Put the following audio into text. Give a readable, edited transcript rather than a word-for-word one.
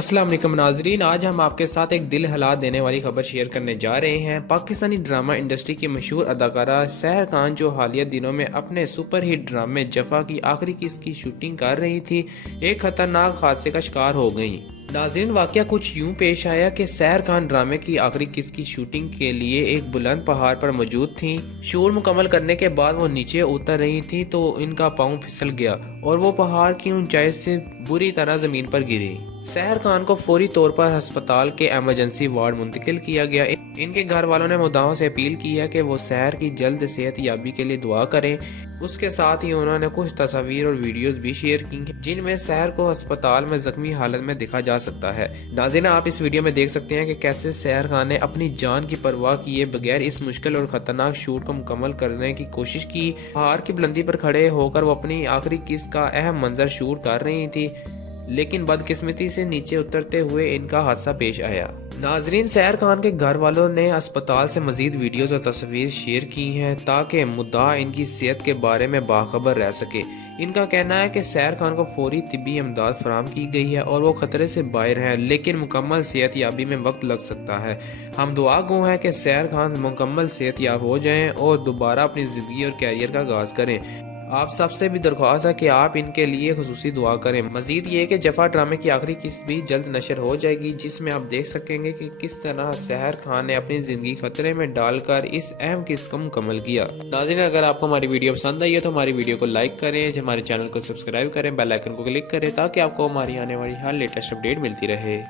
अस्सलाम वालेकुम नाजरीन, आज हम आपके साथ एक दिल हिला देने वाली खबर शेयर करने जा रहे हैं। पाकिस्तानी ड्रामा इंडस्ट्री की मशहूर अदाकारा सहर खान, जो हालिया दिनों में अपने सुपरहिट ड्रामे जफा की आखिरी किस्त की शूटिंग कर रही थी, एक खतरनाक हादसे का शिकार हो गई। नाज़रीन, वाकया कुछ यूं पेश आया कि सहर खान ड्रामे की आखिरी किस्त की शूटिंग के लिए एक बुलंद पहाड़ पर मौजूद थीं। शूट मुकम्मल करने के बाद वो नीचे उतर रही थी तो इनका पाँव फिसल गया और वो पहाड़ की ऊंचाई से बुरी तरह जमीन पर गिरी। सहर खान को फौरी तौर पर अस्पताल के इमरजेंसी वार्ड मुंतकिल किया गया। इनके घर वालों ने मुद्दाओं से अपील की है कि वो सहर की जल्द सेहत याबी के लिए दुआ करें। उसके साथ ही उन्होंने कुछ तस्वीर और वीडियोस भी शेयर की हैं जिनमें सहर को अस्पताल में जख्मी हालत में देखा जा सकता है। नाज़रीन, आप इस वीडियो में देख सकते हैं कि कैसे सहर खान ने अपनी जान की परवाह किए बगैर इस मुश्किल और खतरनाक शूट को मुकम्मल करने की कोशिश की। पहाड़ की बुलंदी पर खड़े होकर वो अपनी आखिरी किस्त का अहम मंजर शूट कर रही थी, लेकिन बदकिस्मती से नीचे उतरते हुए इनका हादसा पेश आया। नाजरीन, सहर खान के घर वालों ने अस्पताल से मजीद वीडियोस और तस्वीर शेयर की हैं ताकि मुद्दा इनकी सेहत के बारे में बाखबर रह सके। इनका कहना है कि सहर खान को फौरी तिब्बी इमदाद फराहम की गई है और वो खतरे से बाहर हैं, लेकिन मुकम्मल सेहत याबी में वक्त लग सकता है। हम दुआ गो हैं कि सहर खान मुकम्मल सेहत याब हो जाएं और दोबारा अपनी ज़िंदगी और कैरियर का आगाज़ करें। आप सबसे भी दरख्वास्त है कि आप इनके लिए खुसूसी दुआ करें। मजीद ये कि जफा ड्रामे की आखिरी किस्त भी जल्द नशर हो जाएगी, जिसमें आप देख सकेंगे कि किस तरह सहर खान ने अपनी ज़िंदगी खतरे में डालकर इस अहम किस्त को मुकम्मल किया। नाज़रीन, अगर आपको हमारी वीडियो पसंद आई है तो हमारी वीडियो को लाइक करें, हमारे चैनल को सब्सक्राइब करें, बेल आइकन को क्लिक करें ताकि आपको हमारी आने वाली हर लेटेस्ट अपडेट मिलती रहे।